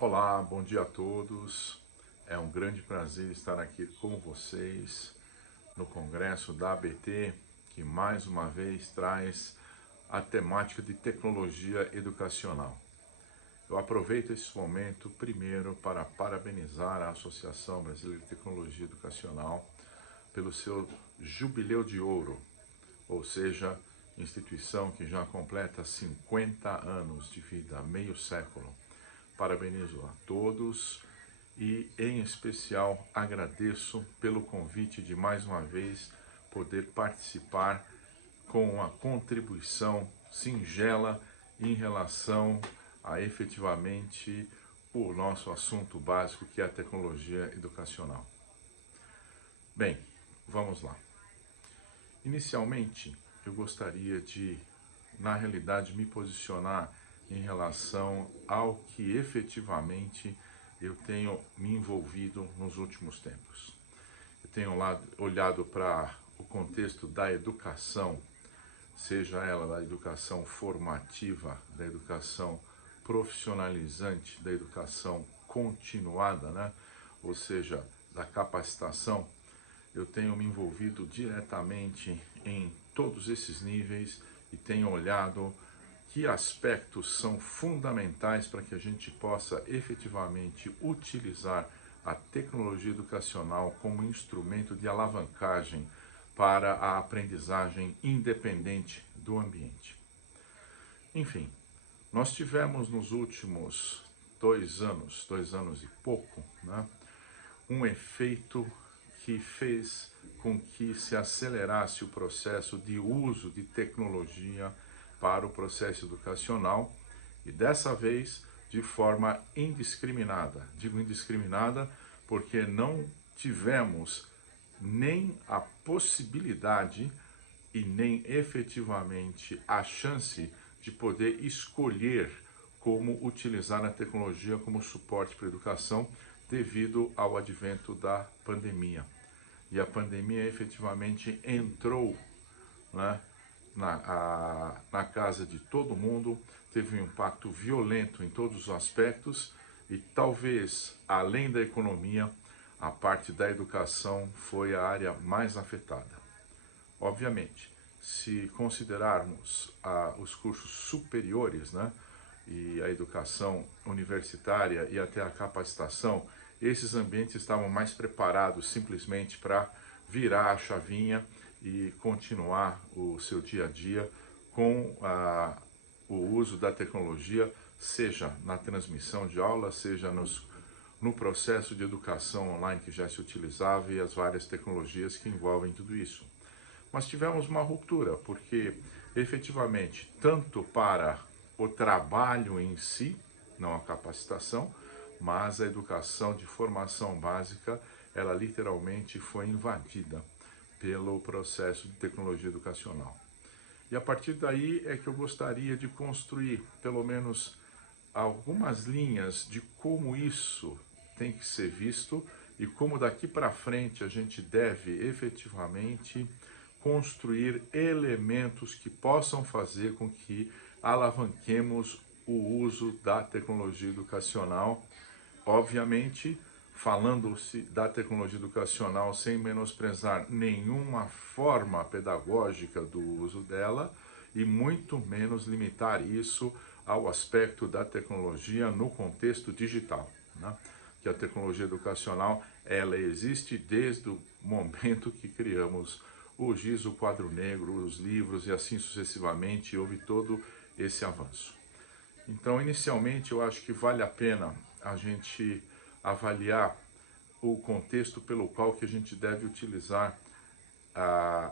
Olá, bom dia a todos. É um grande prazer estar aqui com vocês no Congresso da ABT, que mais uma vez traz a temática de tecnologia educacional. Eu aproveito esse momento primeiro para parabenizar a Associação Brasileira de Tecnologia Educacional pelo seu jubileu de ouro, ou seja, instituição que já completa 50 anos de vida, meio século. Parabenizo a todos e, em especial, agradeço pelo convite de mais uma vez poder participar com uma contribuição singela em relação a efetivamente o nosso assunto básico, que é a tecnologia educacional. Bem, vamos lá. Inicialmente, eu gostaria de, na realidade, me posicionar em relação ao que efetivamente eu tenho me envolvido nos últimos tempos. Eu tenho olhado para o contexto da educação, seja ela da educação formativa, da educação profissionalizante, da educação continuada, né? Ou seja, da capacitação. Eu tenho me envolvido diretamente em todos esses níveis e tenho olhado que aspectos são fundamentais para que a gente possa efetivamente utilizar a tecnologia educacional como instrumento de alavancagem para a aprendizagem independente do ambiente. Enfim, nós tivemos nos últimos 2 anos e pouco, né, um efeito que fez com que se acelerasse o processo de uso de tecnologia para o processo educacional e dessa vez de forma indiscriminada. Digo indiscriminada porque não tivemos nem a possibilidade e nem efetivamente a chance de poder escolher como utilizar a tecnologia como suporte para a educação devido ao advento da pandemia. E a pandemia efetivamente entrou, né, na casa de todo mundo, teve um impacto violento em todos os aspectos e talvez, além da economia, a parte da educação foi a área mais afetada. Obviamente, se considerarmos os cursos superiores, né, e a educação universitária e até a capacitação, esses ambientes estavam mais preparados simplesmente para virar a chavinha e continuar o seu dia a dia com o uso da tecnologia, seja na transmissão de aulas, seja no processo de educação online que já se utilizava e as várias tecnologias que envolvem tudo isso. Mas tivemos uma ruptura, porque efetivamente, tanto para o trabalho em si, não a capacitação, mas a educação de formação básica, ela literalmente foi invadida pelo processo de tecnologia educacional. E a partir daí é que eu gostaria de construir, pelo menos, algumas linhas de como isso tem que ser visto e como daqui para frente a gente deve efetivamente construir elementos que possam fazer com que alavanquemos o uso da tecnologia educacional, obviamente falando-se da tecnologia educacional sem menosprezar nenhuma forma pedagógica do uso dela e muito menos limitar isso ao aspecto da tecnologia no contexto digital, né? Que a tecnologia educacional, ela existe desde o momento que criamos o giz, o quadro negro, os livros e assim sucessivamente, houve todo esse avanço. Então, inicialmente, eu acho que vale a pena a gente avaliar o contexto pelo qual que a gente deve utilizar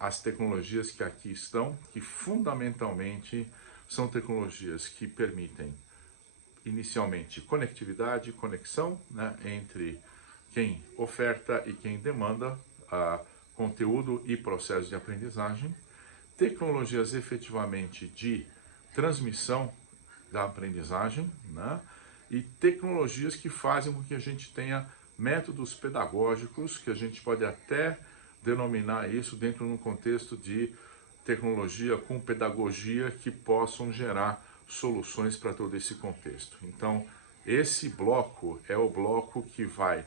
as tecnologias que aqui estão, que fundamentalmente são tecnologias que permitem, inicialmente, conectividade, conexão, né, entre quem oferta e quem demanda conteúdo e processo de aprendizagem, tecnologias efetivamente de transmissão da aprendizagem, né, e tecnologias que fazem com que a gente tenha métodos pedagógicos, que a gente pode até denominar isso dentro de um contexto de tecnologia com pedagogia que possam gerar soluções para todo esse contexto. Então, Esse bloco é o bloco que vai,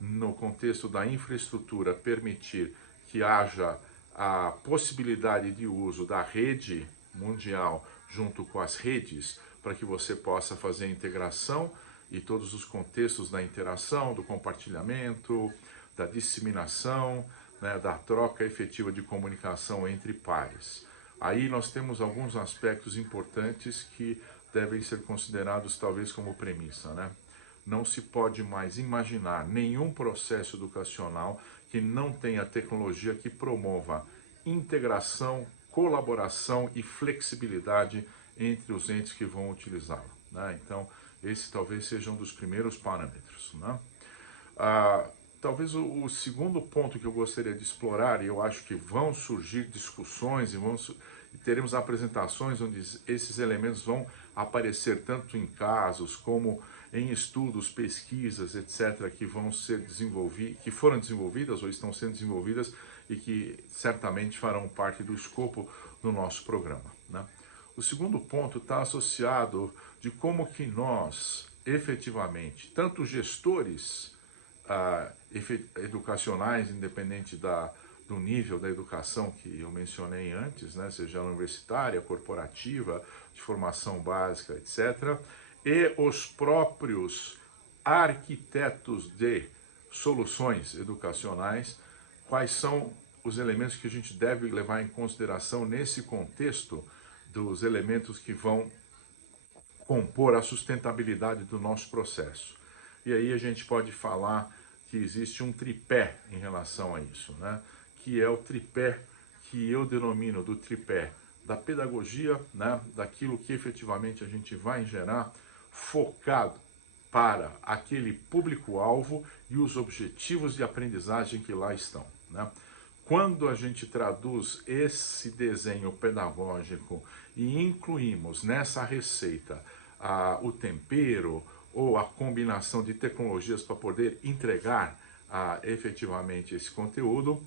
no contexto da infraestrutura, permitir que haja a possibilidade de uso da rede mundial junto com as redes, para que você possa fazer a integração e todos os contextos da interação, do compartilhamento, da disseminação, né, da troca efetiva de comunicação entre pares. Aí nós temos alguns aspectos importantes que devem ser considerados talvez como premissa, né? Não se pode mais imaginar nenhum processo educacional que não tenha tecnologia que promova integração, colaboração e flexibilidade entre os entes que vão utilizá-lo, né? Então, esse talvez seja um dos primeiros parâmetros, né? Talvez o segundo ponto que eu gostaria de explorar, e eu acho que vão surgir discussões e teremos apresentações onde esses elementos vão aparecer tanto em casos como em estudos, pesquisas, etc., que vão ser desenvolvidas, que foram desenvolvidas ou estão sendo desenvolvidas e que certamente farão parte do escopo do nosso programa, né? O segundo ponto está associado de como que nós, efetivamente, tanto gestores educacionais, independente do nível da educação que eu mencionei antes, né, seja universitária, corporativa, de formação básica, etc., e os próprios arquitetos de soluções educacionais, quais são os elementos que a gente deve levar em consideração nesse contexto dos elementos que vão compor a sustentabilidade do nosso processo. E aí a gente pode falar que existe um tripé em relação a isso, né? Que é o tripé que eu denomino do tripé da pedagogia, né? Daquilo que efetivamente a gente vai gerar, focado para aquele público-alvo e os objetivos de aprendizagem que lá estão, né? Quando a gente traduz esse desenho pedagógico e incluímos nessa receita o tempero ou a combinação de tecnologias para poder entregar efetivamente esse conteúdo,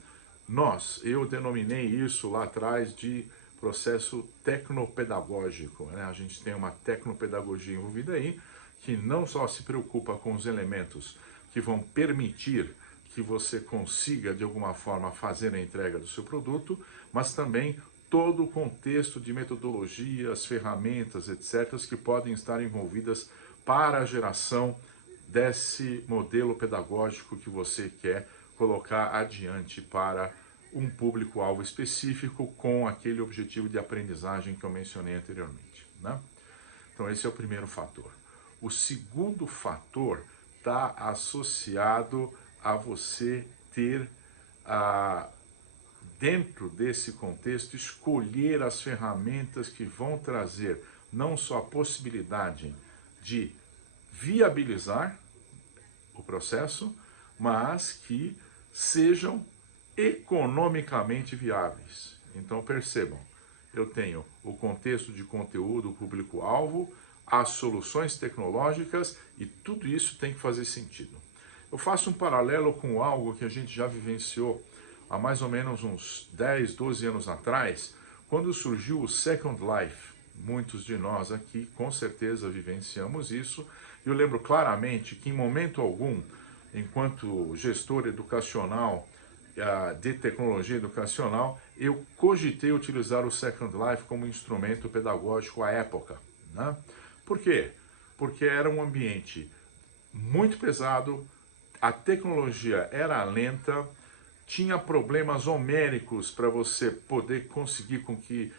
eu denominei isso lá atrás de processo tecnopedagógico, né? A gente tem uma tecnopedagogia envolvida aí, que não só se preocupa com os elementos que vão permitir que você consiga, de alguma forma, fazer a entrega do seu produto, mas também todo o contexto de metodologias, ferramentas, etc., que podem estar envolvidas para a geração desse modelo pedagógico que você quer colocar adiante para um público-alvo específico com aquele objetivo de aprendizagem que eu mencionei anteriormente, né? Então esse é o primeiro fator. O segundo fator está associado a você ter, dentro desse contexto, escolher as ferramentas que vão trazer não só a possibilidade de viabilizar o processo, mas que sejam economicamente viáveis. Então percebam, eu tenho o contexto de conteúdo, o público-alvo, as soluções tecnológicas e tudo isso tem que fazer sentido. Eu faço um paralelo com algo que a gente já vivenciou há mais ou menos uns 10, 12 anos atrás, quando surgiu o Second Life. Muitos de nós aqui com certeza vivenciamos isso. Eu lembro claramente que em momento algum, enquanto gestor educacional de tecnologia educacional, eu cogitei utilizar o Second Life como instrumento pedagógico à época, né? Por quê? Porque era um ambiente muito pesado, a tecnologia era lenta, tinha problemas homéricos para você poder conseguir com que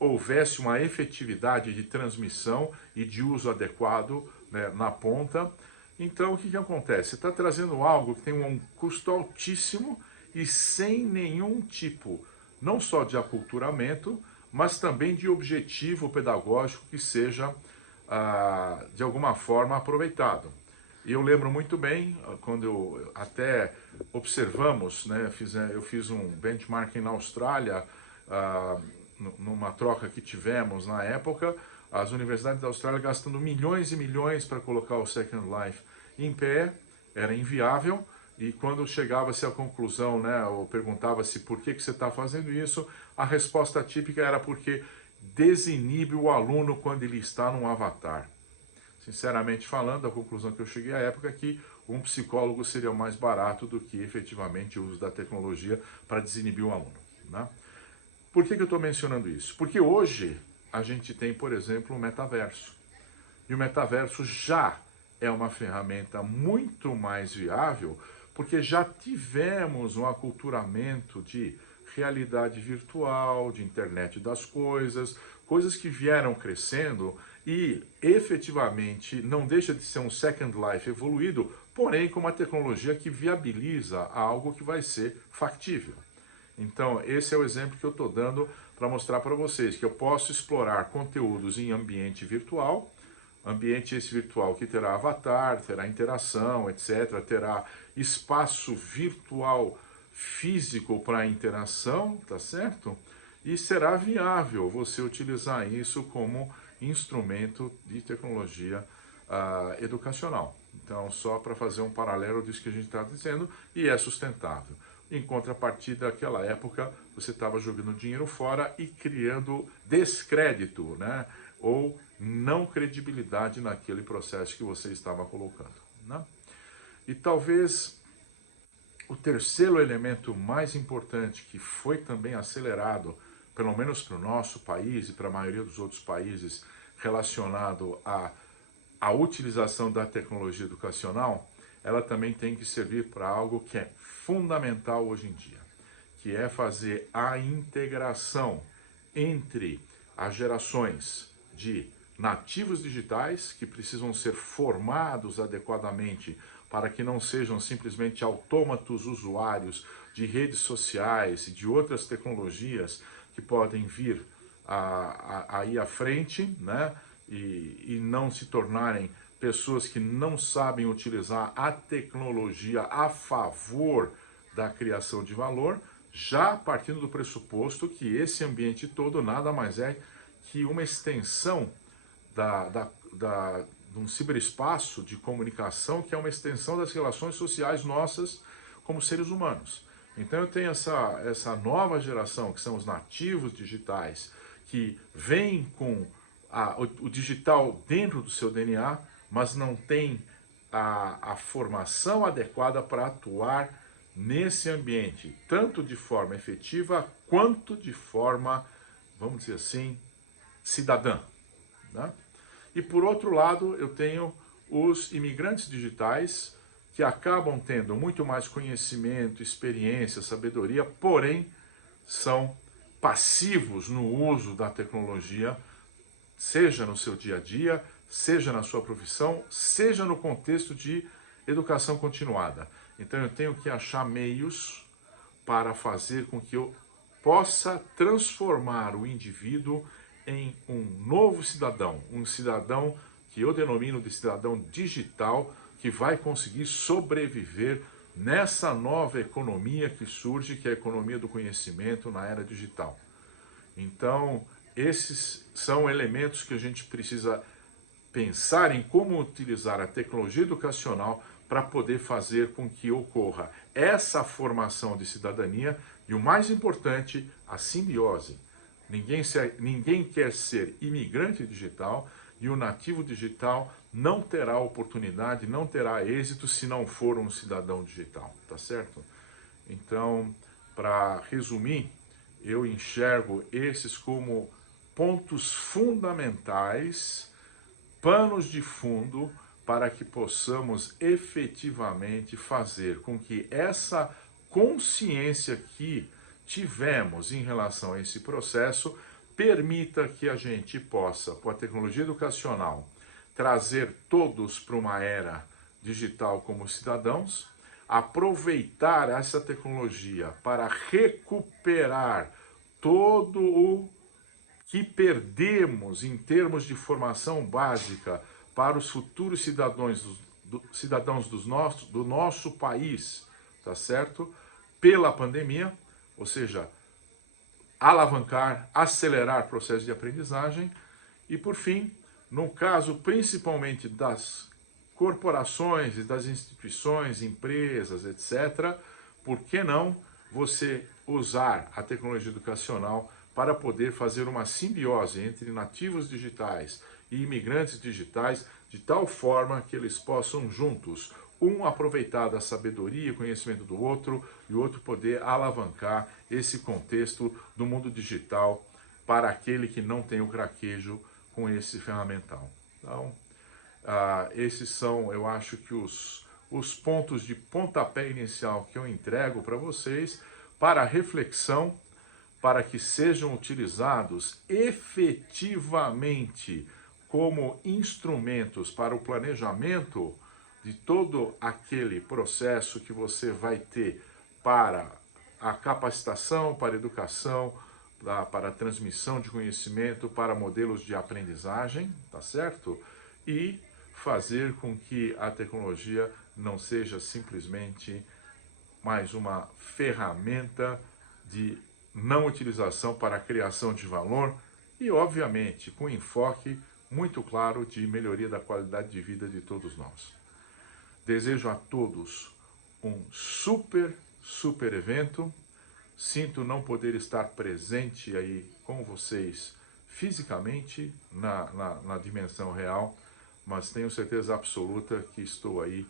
houvesse uma efetividade de transmissão e de uso adequado, né, na ponta. Então, o que acontece? Você está trazendo algo que tem um custo altíssimo e sem nenhum tipo, não só de aculturamento, mas também de objetivo pedagógico que seja, de alguma forma, aproveitado. E eu lembro muito bem, quando até observamos, né, eu fiz um benchmarking na Austrália, numa troca que tivemos na época, as universidades da Austrália gastando milhões e milhões para colocar o Second Life em pé, era inviável, e quando chegava-se à conclusão, né, ou perguntava-se por que você está fazendo isso, a resposta típica era porque desinibe o aluno quando ele está num avatar. Sinceramente falando, a conclusão que eu cheguei à época é que um psicólogo seria mais barato do que efetivamente o uso da tecnologia para desinibir o aluno, né? Por que eu estou mencionando isso? Porque hoje a gente tem, por exemplo, o metaverso. E o metaverso já é uma ferramenta muito mais viável, porque já tivemos um aculturamento de realidade virtual, de internet das coisas, coisas que vieram crescendo e efetivamente não deixa de ser um Second Life evoluído, porém com uma tecnologia que viabiliza algo que vai ser factível. Então, esse é o exemplo que eu estou dando para mostrar para vocês que eu posso explorar conteúdos em ambiente virtual, ambiente esse virtual que terá avatar, terá interação, etc., terá espaço virtual físico para interação, tá certo? E será viável você utilizar isso como instrumento de tecnologia educacional. Então, só para fazer um paralelo disso que a gente está dizendo, e é sustentável. Em contrapartida, naquela época, você estava jogando dinheiro fora e criando descrédito, né? Ou não credibilidade naquele processo que você estava colocando, né? E talvez o terceiro elemento mais importante, que foi também acelerado, pelo menos para o nosso país e para a maioria dos outros países, relacionado à utilização da tecnologia educacional, ela também tem que servir para algo que é fundamental hoje em dia, que é fazer a integração entre as gerações de nativos digitais, que precisam ser formados adequadamente para que não sejam simplesmente autômatos usuários de redes sociais e de outras tecnologias que podem vir aí à frente, né? E não se tornarem pessoas que não sabem utilizar a tecnologia a favor da criação de valor, já partindo do pressuposto que esse ambiente todo nada mais é que uma extensão de um ciberespaço de comunicação, que é uma extensão das relações sociais nossas como seres humanos. Então eu tenho essa nova geração, que são os nativos digitais, que vêm com o digital dentro do seu DNA, mas não tem a formação adequada para atuar nesse ambiente, tanto de forma efetiva, quanto de forma, vamos dizer assim, cidadã, né? E por outro lado, eu tenho os imigrantes digitais, que acabam tendo muito mais conhecimento, experiência, sabedoria, porém são passivos no uso da tecnologia, seja no seu dia a dia, seja na sua profissão, seja no contexto de educação continuada. Então eu tenho que achar meios para fazer com que eu possa transformar o indivíduo em um novo cidadão, um cidadão que eu denomino de cidadão digital, que vai conseguir sobreviver nessa nova economia que surge, que é a economia do conhecimento na era digital. Então, esses são elementos que a gente precisa pensar em como utilizar a tecnologia educacional para poder fazer com que ocorra essa formação de cidadania e, o mais importante, a simbiose. Ninguém quer ser imigrante digital e o nativo digital não terá oportunidade, não terá êxito se não for um cidadão digital, tá certo? Então, para resumir, eu enxergo esses como pontos fundamentais, panos de fundo, para que possamos efetivamente fazer com que essa consciência que tivemos em relação a esse processo permita que a gente possa, com a tecnologia educacional, trazer todos para uma era digital como cidadãos, aproveitar essa tecnologia para recuperar todo o que perdemos em termos de formação básica para os futuros cidadãos do nosso país, tá certo? Pela pandemia, ou seja, alavancar, acelerar o processo de aprendizagem e, por fim, no caso principalmente das corporações e das instituições, empresas, etc., por que não você usar a tecnologia educacional para poder fazer uma simbiose entre nativos digitais e imigrantes digitais, de tal forma que eles possam juntos, um aproveitar da sabedoria e conhecimento do outro, e o outro poder alavancar esse contexto do mundo digital para aquele que não tem o craquejo com esse ferramental. Então, esses são, eu acho que os pontos de pontapé inicial que eu entrego para vocês, para reflexão, para que sejam utilizados efetivamente como instrumentos para o planejamento de todo aquele processo que você vai ter para a capacitação, para a educação, para a transmissão de conhecimento, para modelos de aprendizagem, tá certo? E fazer com que a tecnologia não seja simplesmente mais uma ferramenta de não utilização para a criação de valor e, obviamente, com enfoque muito claro de melhoria da qualidade de vida de todos nós. Desejo a todos um super evento. Sinto não poder estar presente aí com vocês fisicamente na dimensão real, mas tenho certeza absoluta que estou aí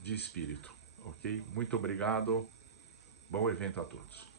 de espírito, ok? Muito obrigado, bom evento a todos.